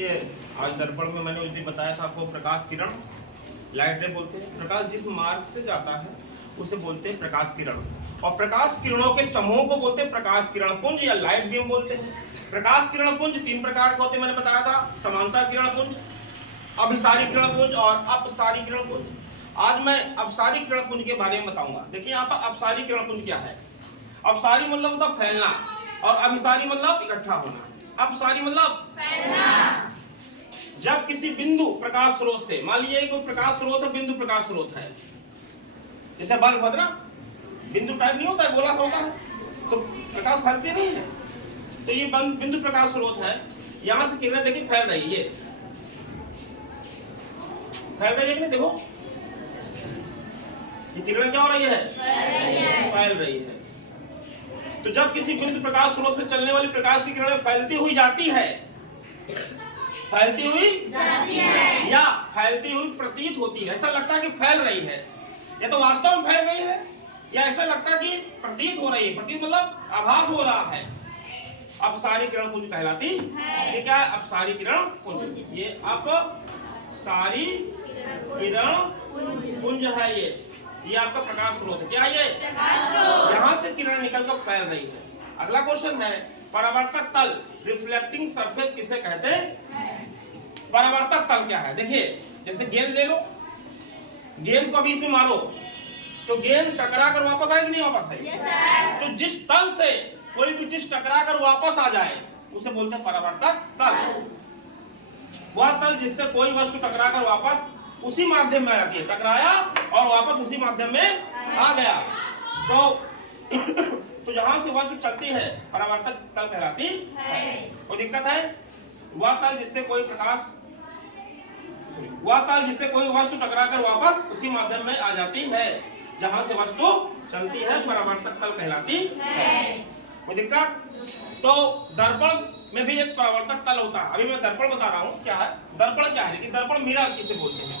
ये आज दर्पण में मैंने उस दिन बताया था आपको, प्रकाश किरण, लाइट रे बोलते हैं। प्रकाश जिस मार्ग से जाता है उसे बोलते हैं प्रकाश किरण, और प्रकाश किरणों के समूह को बोलते हैं प्रकाश किरण पुंज या लाइट बीम बोलते हैं। प्रकाश किरण पुंज 3 प्रकार के होते हैं, मैंने बताया था, समांतर किरण पुंज, अभिसारी किरण पुंज और अपसारी किरण पुंज। आज मैं अपसारी किरण पुंज के बारे में बताऊंगा। देखिए यहाँ पर अपसारी किरण पुंज क्या है। अपसारी मतलब होता फैलना और अभिसारी मतलब इकट्ठा होना। अपसारी मतलब फैलना। जब किसी बिंदु प्रकाश स्रोत से, मान लीजिए कोई प्रकाश स्रोत है, बिंदु प्रकाश स्रोत है, जैसे बल्ब भद्रा बिंदु टाइप नहीं होता है, गोला होता है, तो प्रकाश फैलते नहीं है। तो ये बिंदु प्रकाश स्रोत है, यहां से किरणें देखिए फैल रही है, फैल रही है कि नहीं, देखो ये किरणें क्या हो रही है, फैल रही है। तो जब किसी बिंदु प्रकाश स्रोत से चलने वाली प्रकाश की किरणें फैलती हुई जाती है, फैलती हुई जाती है या फैलती हुई प्रतीत होती है, ऐसा लगता है कि फैल रही है, या तो वास्तव में फैल रही है या ऐसा लगता है कि प्रतीत हो रही है। प्रतीत मतलब आभास हो रहा है। अपसारी किरण पुंज कहलाती है। ये क्या है, अपसारी किरण पुंज। ये अपसारी किरण पुंज है। ये आपका प्रकाश स्रोत है। क्या है ये, यहाँ से किरण निकलकर फैल रही है। अगला क्वेश्चन है, परावर्तक तल, रिफ्लेक्टिंग सरफेस किसे कहते हैं। परावर्तक तल क्या है, देखिए जैसे गेंद ले लो, गेंद को अभी इसमें मारो तो गेंद टकरा कर वापस आएगी, नहीं वापस आएगी। तो जिस तल से कोई भी चीज टकरा कर वापस आ जाए उसे बोलते हैं परावर्तक तल। वह तल जिससे कोई वस्तु टकरा कर वापस उसी माध्यम में आ जाती है, टकराया और वापस उसी माध्यम में आ गया, तो जहां से वस्तु चलती है परावर्तक तल कहलाती है। कोई दिक्कत है, वह तल जिससे कोई वस्तु टकराकर वापस उसी माध्यम में आ जाती है, जहां से वस्तु चलती है परावर्तक तल कहलाती है। कोई दिक्कत। तो दर्पण में भी एक परावर्तक तल होता है। अभी मैं दर्पण बता रहा हूँ क्या है। दर्पण क्या है, लेकिन दर्पण मिरर किसे बोलते हैं।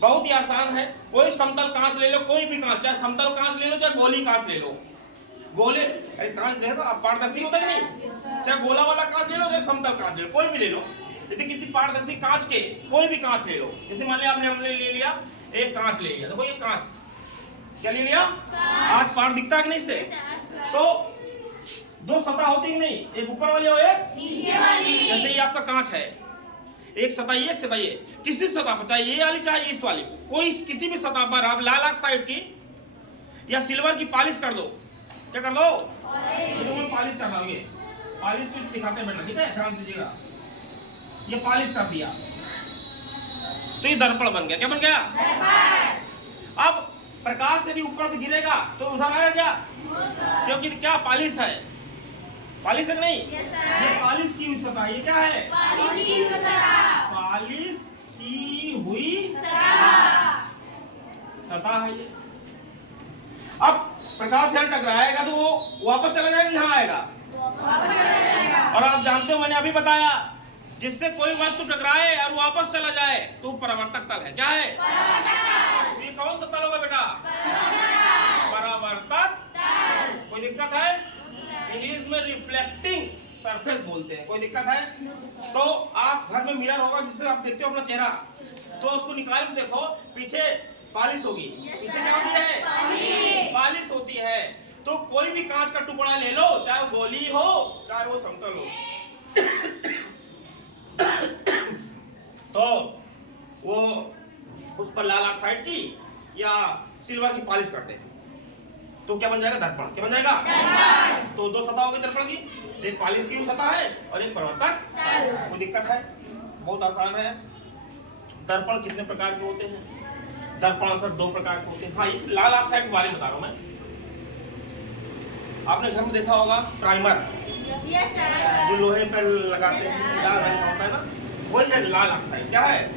बहुत ही आसान है, कोई समतल कांच ले लो, कोई भी कांच, चाहे समतल कांच ले लो चाहे गोली कांच ले लो। गोले कांच देखो आप, पारदर्शी होता है कि नहीं, चाहे गोला वाला कांच ले लो चाहे समतल कांच ले लो, कोई भी ले लो। यदि किसी पारदर्शी कांच के कोई भी कांच ले लो, जैसे मान लिया हमने ले लिया एक कांच ले लिया, देखो ये कांच क्या ले लिया, आज पार दिखता है कि नहीं इससे। तो 2 सतह होती है नहीं, एक ऊपर वाली और एक नीचे वाली। जैसे ये आपका कांच है, एक सतह ये, एक सतह ये, किसी सतह पर चाहे ये वाली चाहे इस वाली, कोई किसी भी सतह पर आप लाल ऑक्साइड की या सिल्वर की पॉलिश कर दो। क्या कर दो, तो पॉलिश कर रहा हूँ, ये पॉलिश कुछ दिखाते हैं बेटा, ठीक है, ध्यान दीजिएगा। ये पॉलिश कर दिया तो ये दर्पण बन गया। क्या बन गया, दर्पण। अब प्रकाश यदि ऊपर से गिरेगा तो उधर आएगा क्या, क्योंकि क्या पॉलिश है, पॉलिश है नहीं, ये पॉलिश की हुई सतह, ये क्या है, पॉलिश की हुई सतह है ये। अब प्रकाश यहाँ टकराएगा तो वो वापस चला जाएगा, यहाँ आएगा, और आप जानते हो मैंने अभी बताया, जिससे कोई वस्तु टकराए और वापस चला जाए तो परावर्तक तल है। क्या है, ये कौन सा तल होगा बेटा, परावर्तक तल। कोई दिक्कत है, इंग्लिश में रिफ्लेक्टिंग सरफेस बोलते हैं। कोई दिक्कत है। तो आप घर में मिरर होगा जिससे आप देखते हो अपना चेहरा, तो उसको निकाल के देखो, पीछे पॉलिश होगी, पीछे क्या होती है, पॉलिश होती है। तो कोई भी कांच का टुकड़ा ले लो, चाहे वो गोली हो चाहे वो समतल हो, तो वो उस पर लाल ऑक्साइड की या सिल्वर की पॉलिश करते हैं, तो क्या बन जाएगा, दर्पण। क्या बन जाएगा, दर्पण। तो 2 सतह होगी दर्पण की, एक पॉलिश की हुई सतह है और एक परावर्तक। कोई दिक्कत है, बहुत आसान है। दर्पण कितने प्रकार के होते हैं, दर्पण सर 2 प्रकार के होते हैं। हाँ, इस लाल ऑक्साइड के बारे में बता रहा हूं मैं। आपने घर में देखा होगा प्राइमर, जो लोहे पर लगाते हैं, लाल रंग का होता है ना, वही है लाल ऑक्साइड। क्या है,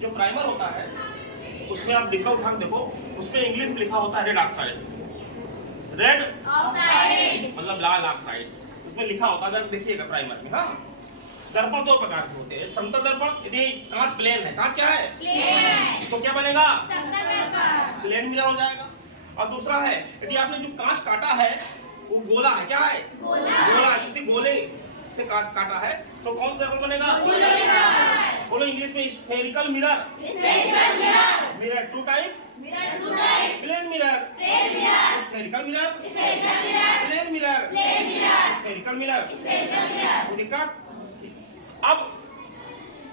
जो प्राइमर होता है उसमें आप डिब्बा उठा देखो, उसमें इंग्लिश में लिखा होता है रेड ऑक्साइड, रेड ऑक्साइड मतलब लाल ऑक्साइड, उसमें लिखा होता है, देखिएगा प्राइमर में। हाँ, दर्पण 2 प्रकार के होते हैं। एक समतल दर्पण, यदि कांच प्लेन है, कांच क्या है, प्लेन, तो क्या बनेगा, समतल दर्पण, प्लेन मिरर हो जाएगा। और दूसरा है, यदि आपने जो कांच काटा है वो गोला है, क्या है, गोला, किसी गोले से काटा है तो कौन सा दर्पण बनेगा? बोलो इंग्लिश में spherical mirror. Mirror two type, plane mirror, spherical mirror, plane mirror, spherical mirror. कोई दिक्कत? अब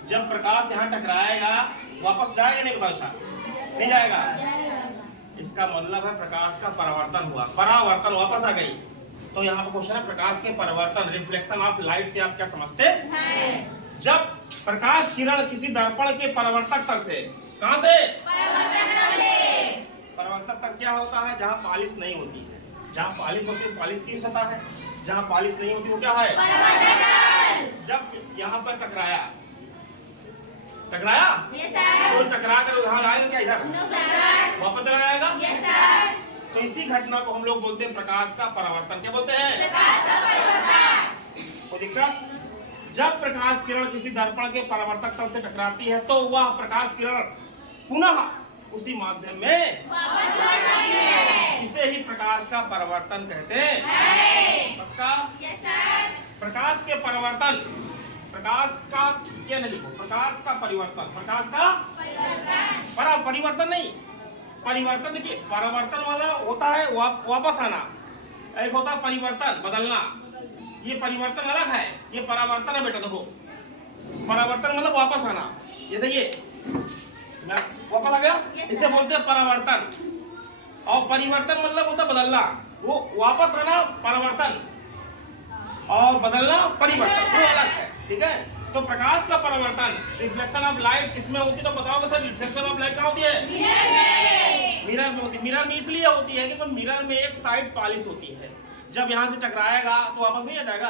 जब प्रकाश यहाँ टकराएगा वापस जाएगा नहीं? बताओ, नहीं जाएगा। इसका मतलब है प्रकाश का परावर्तन हुआ, परावर्तन वापस आ गई। तो यहाँ पर क्वेश्चन है प्रकाश के परिवर्तन, रिफ्लेक्शन ऑफ लाइट से आप क्या समझते हैं? जब प्रकाश किरण किसी दर्पण के परावर्तक तक से, कहां से? परावर्तक तक क्या होता है? जहां पॉलिश नहीं होती है। जहां पॉलिश होती है पॉलिश की होता है, जहां पॉलिश नहीं होती वो क्या है? जब यहाँ पर टकराया तो टकरा कर यहाँ आएगा क्या? इधर वापस चला जाएगा। तो इसी घटना को हम लोग बोलते हैं प्रकाश का परावर्तन। क्या बोलते हैं? कोई दिक्कत? जब प्रकाश किरण किसी दर्पण के परावर्तक तल से टकराती है तो वह प्रकाश किरण पुनः उसी माध्यम में वापस लौट आती है। इसे ही प्रकाश का परावर्तन कहते हैं। पक्का? प्रकाश के परिवर्तन, प्रकाश का क्या नहीं लिखो, प्रकाश का परिवर्तन, प्रकाश का परिवर्तन नहीं, परिवर्तन। देखिए परिवर्तन वाला होता है वापस आना, एक होता है परिवर्तन बदलना। ये परिवर्तन अलग है, ये परावर्तन है बेटा। देखो परावर्तन मतलब वापस आना, जैसे ये वापस आ गया, इसे बोलते हैं परावर्तन। और परिवर्तन मतलब होता है बदलना, वो वापस आना परावर्तन और बदलना परिवर्तन, वो अलग है। ठीक है? तो प्रकाश का परावर्तन, रिफ्लेक्शन ऑफ लाइट किसमें होती है? तो बताओगे सर रिफ्लेक्शन ऑफ लाइट कहाँ होती है? मिरर में होती है। मिरर में इसलिए होती है कि तो मिरर में एक साइड पॉलिश होती है। जब यहाँ से टकराएगा तो वापस नहीं आ जाएगा।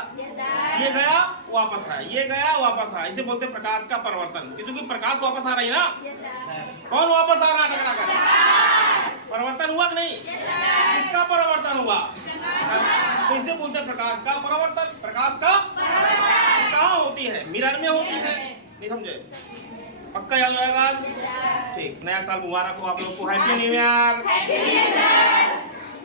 ये गया वापस आया, ये गया वापस आया, इसे बोलते हैं प्रकाश का परिवर्तन। क्योंकि प्रकाश वापस आ रही है ना। कौन वापस आ रहा है टकरा कर? परिवर्तन हुआ कि नहीं? किसका परिवर्तन हुआ? तो इसे बोलते हैं प्रकाश का परिवर्तन। प्रकाश का कहाँ होती है? मिरर में होती है। नहीं समझे? पक्का याद आएगा? ठीक। नया साल मुबारक हो आप लोग को। Happy new year.